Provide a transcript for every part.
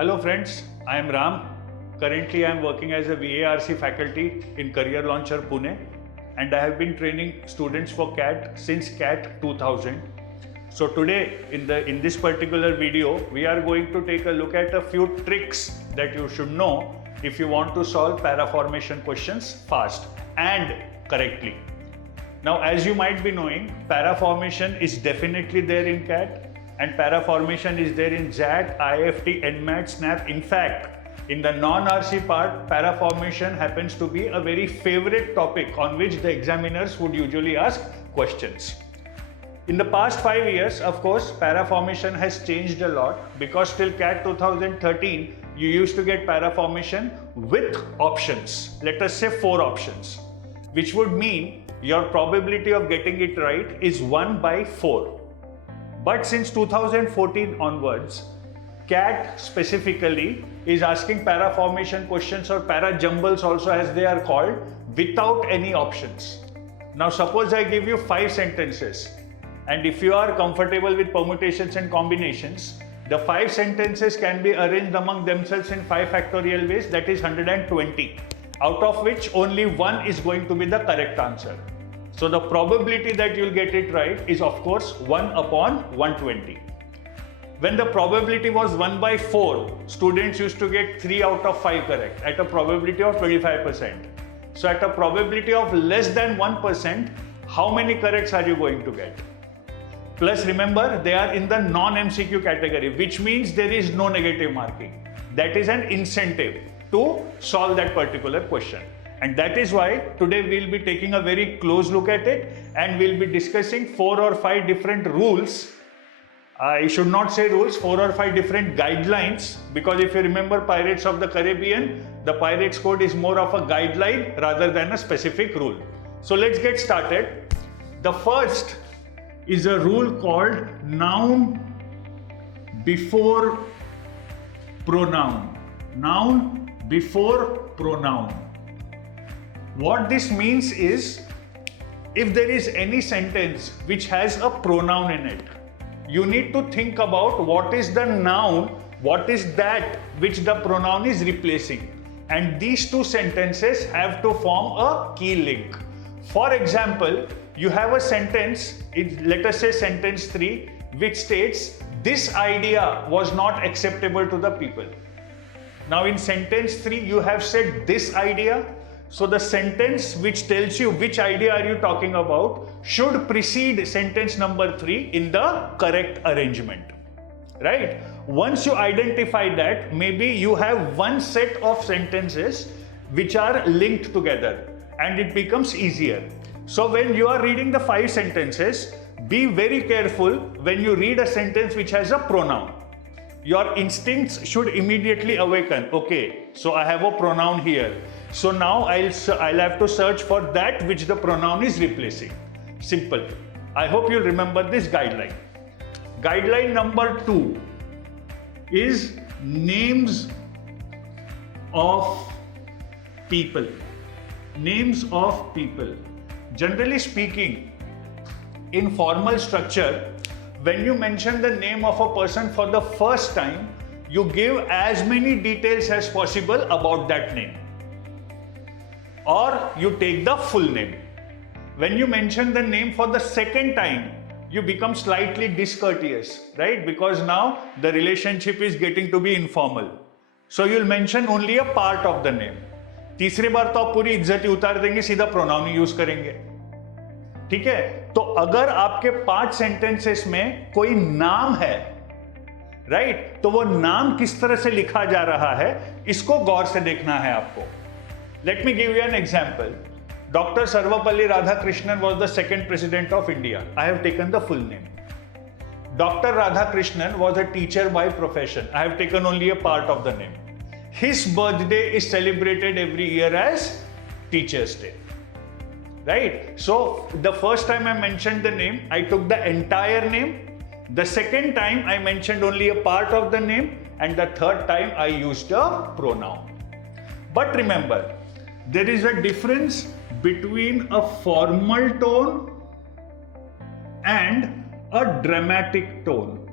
Hello friends, I am Ram. Currently I am working as a VARC faculty in Career Launcher Pune, and I have been training students for CAT since CAT 2000. So today in this particular video we are going to take a look at a few tricks that you should know if you want to solve paraformation questions fast and correctly. Now, as you might be knowing, paraformation is definitely there in CAT, and paraformation is there in JAT, IFT, NMAT, SNAP. In fact, in the non-RC part, paraformation happens to be a very favorite topic on which the examiners would usually ask questions. In the past 5 years, of course, paraformation has changed a lot, because till CAT 2013, you used to get paraformation with options. Let us say 4 options, which would mean your probability of getting it right is 1 by 4. But since 2014 onwards, CAT specifically is asking paraformation questions, or para-jumbles also as they are called, without any options. Now suppose I give you 5 sentences, and if you are comfortable with permutations and combinations, the 5 sentences can be arranged among themselves in 5 factorial ways, that is 120, out of which only 1 is going to be the correct answer. So the probability that you'll get it right is of course 1 upon 120. When the probability was 1 by 4, students used to get 3 out of 5 correct at a probability of 25%. So at a probability of less than 1%, how many corrects are you going to get? Plus remember, they are in the non-MCQ category, which means there is no negative marking. That is an incentive to solve that particular question. And that is why today we'll be taking a very close look at it, and we'll be discussing 4 or 5 different rules. I should not say rules, 4 or 5 different guidelines, because if you remember Pirates of the Caribbean, the Pirates Code is more of a guideline rather than a specific rule. So let's get started. The first is a rule called noun before pronoun. Noun before pronoun. What this means is, if there is any sentence which has a pronoun in it, you need to think about what is the noun, what is that which the pronoun is replacing. And these 2 sentences have to form a key link. For example, you have a sentence, let us say sentence 3, which states, this idea was not acceptable to the people. Now in sentence 3, you have said this idea. So the sentence which tells you which idea are you talking about should precede sentence number 3 in the correct arrangement, right? Once you identify that, maybe you have one set of sentences which are linked together, and it becomes easier. So when you are reading the 5 sentences, be very careful when you read a sentence which has a pronoun. Your instincts should immediately awaken. Okay, so I have a pronoun here. So now I'll have to search for that which the pronoun is replacing. Simple. I hope you'll remember this guideline. Guideline number 2 is names of people. Names of people. Generally speaking, in formal structure, when you mention the name of a person for the first time, you give as many details as possible about that name, or you take the full name. When you mention the name for the second time, you become slightly discourteous, right? Because now the relationship is getting to be informal. So you'll mention only a part of the name. तीसरी बार तो आप पूरी इज्जत ही उतार देंगे, सीधा pronoun ही use करेंगे. ठीक है? तो अगर आपके 5 सेंटेंसेस में कोई नाम है, राइट, तो वो नाम किस तरह से लिखा जा रहा है, इसको गौर से देखना है आपको. Let me give you an example. Dr. Sarvapalli Radhakrishnan was the 2nd president of India. I have taken the full name. Dr. Radhakrishnan was a teacher by profession. I have taken only a part of the name. His birthday is celebrated every year as Teachers' Day. Right? So the first time I mentioned the name, I took the entire name. The second time I mentioned only a part of the name, and the third time I used a pronoun. But remember, there is a difference between a formal tone and a dramatic tone.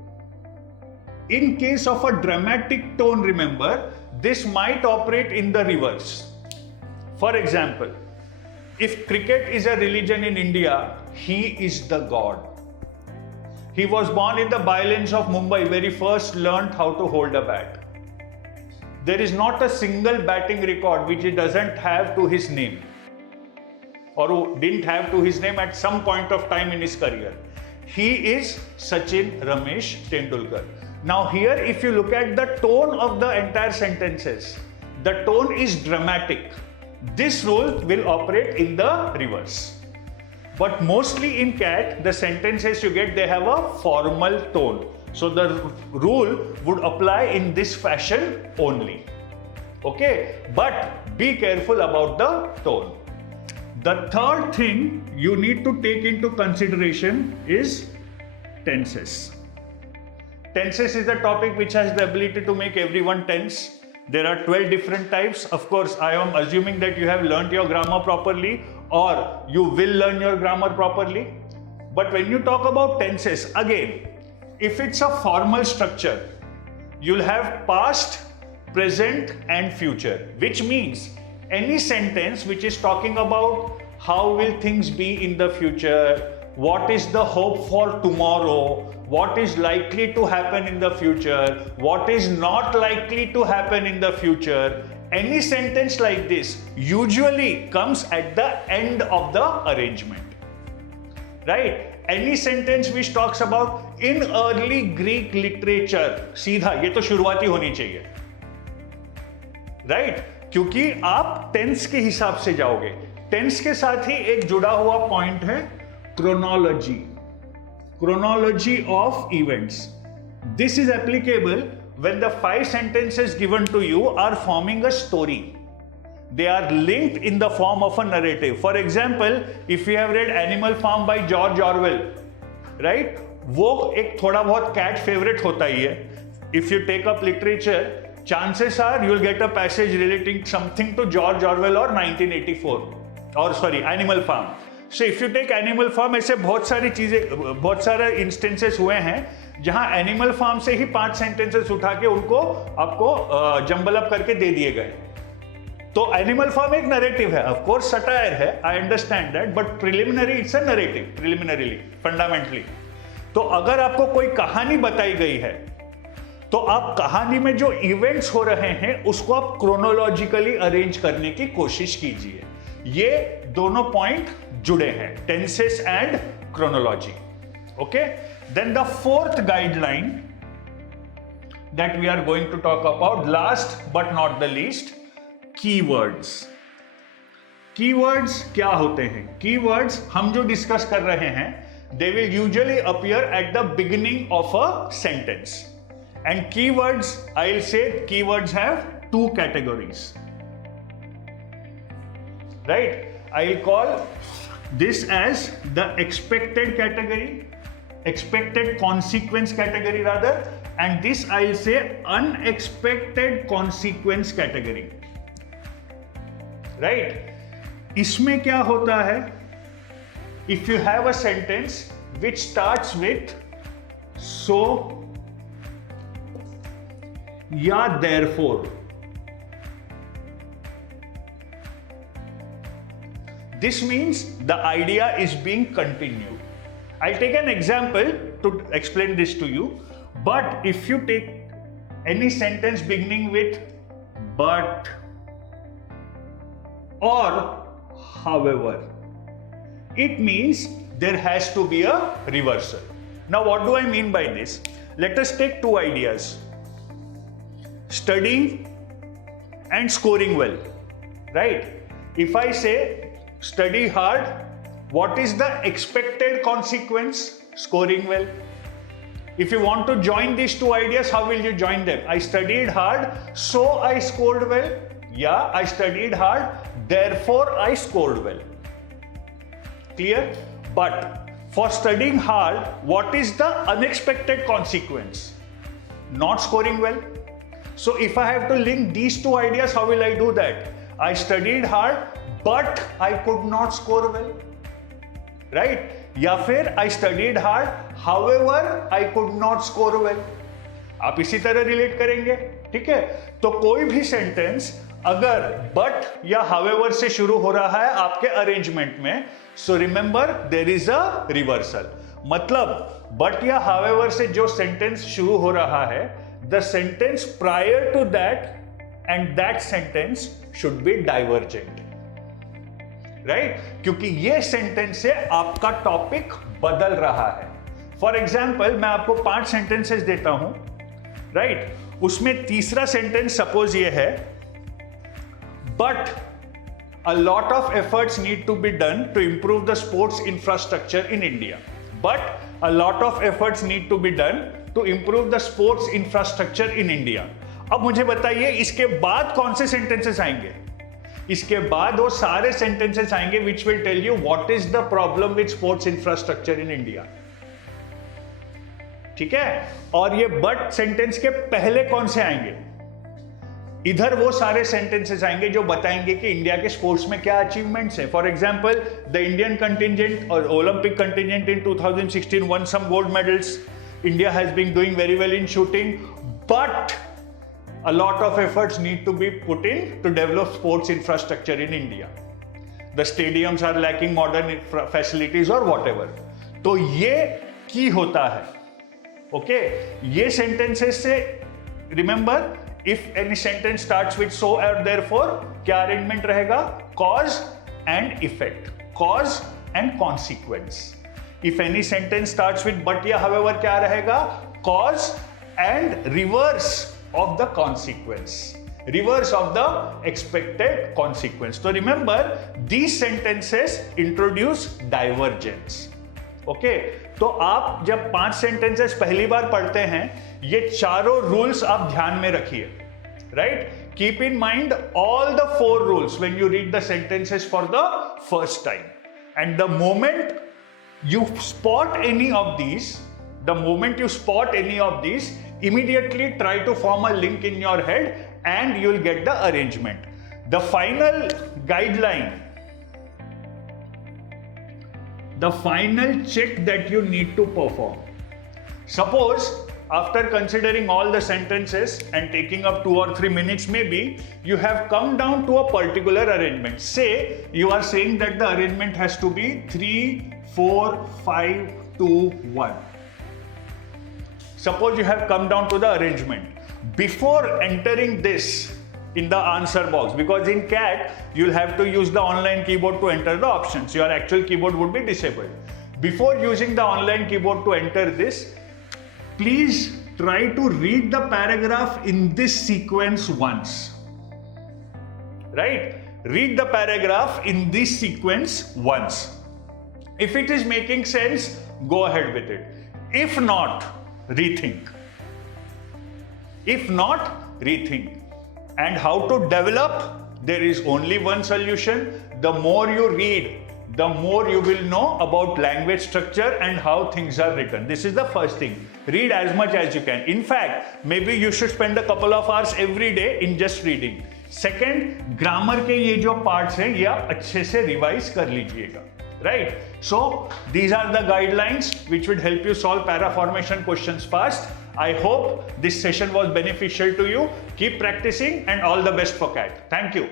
In case of a dramatic tone, remember, this might operate in the reverse. For example, if cricket is a religion in India, he is the god. He was born in the bylanes of Mumbai where he first learned how to hold a bat. There is not a single batting record which he doesn't have to his name, or who didn't have to his name at some point of time in his career. He is Sachin Ramesh Tendulkar. Now here, if you look at the tone of the entire sentences, the tone is dramatic. This rule will operate in the reverse. But mostly in CAT, the sentences you get, they have a formal tone. So the rule would apply in this fashion only. Okay? But be careful about the tone. The third thing you need to take into consideration is tenses. Tenses is a topic which has the ability to make everyone tense. There are 12 different types. Of course, I am assuming that you have learnt your grammar properly, or you will learn your grammar properly. But when you talk about tenses, again, if it's a formal structure, you'll have past, present and future, which means any sentence which is talking about how will things be in the future, what is the hope for tomorrow, what is likely to happen in the future, what is not likely to happen in the future, any sentence like this usually comes at the end of the arrangement, right? Any sentence which talks about in early Greek literature, सीधा ये तो शुरुआती होनी चाहिए, right? क्योंकि आप tense के हिसाब से जाओगे. टेंस के साथ ही एक जुड़ा हुआ पॉइंट है chronology. Chronology of events. This is applicable when the 5 sentences given to you are forming a story. They are linked in the form of a narrative. For example, if you have read Animal Farm by George Orwell, right? वो एक थोड़ा बहुत cat favorite होता ही है. If you take up literature, chances are you will get a passage relating something to George Orwell or 1984, or sorry, Animal Farm. So if you take Animal Farm, ऐसे बहुत सारी चीजें, बहुत सारे इंस्टेंसेस हुए हैं जहां एनिमल फार्म से ही 5 सेंटेंसेस उठा के उनको आपको जंबल अप करके दे दिए गए. तो एनिमल फार्म एक नरेटिव है, ऑफ कोर्स सटायर है, I understand that, but preliminary it's a narrative, preliminarily, fundamentally. तो अगर आपको कोई कहानी बताई गई है तो आप कहानी में जो इवेंट्स हो रहे हैं उसको आप क्रोनोलॉजिकली अरेंज करने की कोशिश कीजिए. ये दोनों पॉइंट जुड़े हैं, tenses and chronology. Okay, then the fourth guideline that we are going to talk about, last but not the least, keywords. Keywords क्या होते हैं? कीवर्ड्स हम जो डिस्कस कर रहे हैं, they will usually appear at the beginning of a sentence. And keywords, I'll say keywords have 2 categories. Right? I'll call this as the expected category, expected consequence category rather, and this I'll say unexpected consequence category. Right? इसमें क्या होता है? If you have a sentence which starts with so या therefore, this means the idea is being continued. I'll take an example to explain this to you. But if you take any sentence beginning with but or however, it means there has to be a reversal. Now what do I mean by this? Let us take 2 ideas. Studying and scoring well, right? If I say study hard, what is the expected consequence? Scoring well. If you want to join these 2 ideas, how will you join them? I studied hard, so I scored well. Yeah, I studied hard, therefore I scored well. Clear? But for studying hard, what is the unexpected consequence? Not scoring well. So if I have to link these 2 ideas, how will I do that? I studied hard, but I could not score well. Right? या फिर I studied hard, however I could not score well. आप इसी तरह relate करेंगे, ठीक है। तो कोई भी सेंटेंस अगर बट या हावेवर से शुरू हो रहा है आपके अरेंजमेंट में, so remember there is a reversal. मतलब बट या हावेवर से जो सेंटेंस शुरू हो रहा है, the sentence prior to that and that sentence should be divergent, right, क्योंकि ये सेंटेंस से आपका टॉपिक बदल रहा है। फॉर एग्जाम्पल मैं आपको 5 सेंटेंसेस देता हूं, राइट, उसमें तीसरा सेंटेंस सपोज ये है, but a lot of efforts need to be done to improve the sports infrastructure in India. But a lot of efforts need to be done to improve the sports infrastructure in India. अब मुझे बताइए इसके बाद कौन से sentences आएंगे? इसके बाद वो सारे सेंटेंसेस आएंगे which will tell you what is the problem with sports infrastructure in India. ठीक है? और ये बट सेंटेंस के पहले कौन से आएंगे? इधर वो सारे सेंटेंसेस आएंगे जो बताएंगे कि इंडिया के स्पोर्ट्स में क्या अचीवमेंट्स हैं। For example the Indian contingent or Olympic contingent in 2016 won some gold medals, India has been doing very well in shooting, but a lot of efforts need to be put in to develop sports infrastructure in India. The stadiums are lacking modern facilities or whatever. तो ये की होता है, okay. ये sentences से remember, if any sentence starts with so or therefore, क्या arrangement रहेगा? cause and effect, cause and consequence. If any sentence starts with but या however, क्या रहेगा? cause and reverse of the consequence, reverse of the expected consequence. So remember, these sentences introduce divergence. Okay, तो आप जब 5 sentences पहली बार पढ़ते हैं, ये चारों रूल्स आप ध्यान में रखिए, right. Keep in mind all the 4 rules when you read the sentences for the first time, and the moment you spot any of these, immediately try to form a link in your head and you'll get the arrangement. The final guideline, the final check that you need to perform. Suppose after considering all the sentences and taking up 2 or 3 minutes maybe, you have come down to a particular arrangement. Say you are saying that the arrangement has to be 3, 4, 5, 2, 1. Suppose you have come down to the arrangement. Before entering this in the answer box, because in CAT you'll have to use the online keyboard to enter the options, your actual keyboard would be disabled. Before using the online keyboard to enter this, please try to read the paragraph in this sequence once, right? Read the paragraph in this sequence once. If it is making sense, go ahead with it. If not, rethink. If not, rethink. And how to develop? There is only one solution. The more you read, the more you will know about language structure and how things are written. This is the first thing. Read as much as you can. In fact, maybe you should spend a couple of hours every day in just reading. Second, grammar के ये जो parts हैं, ये आप अच्छे से revise कर लीजिएगा. Right? So these are the guidelines which would help you solve para formation questions fast. I hope this session was beneficial to you. Keep practicing and all the best for CAT. Thank you.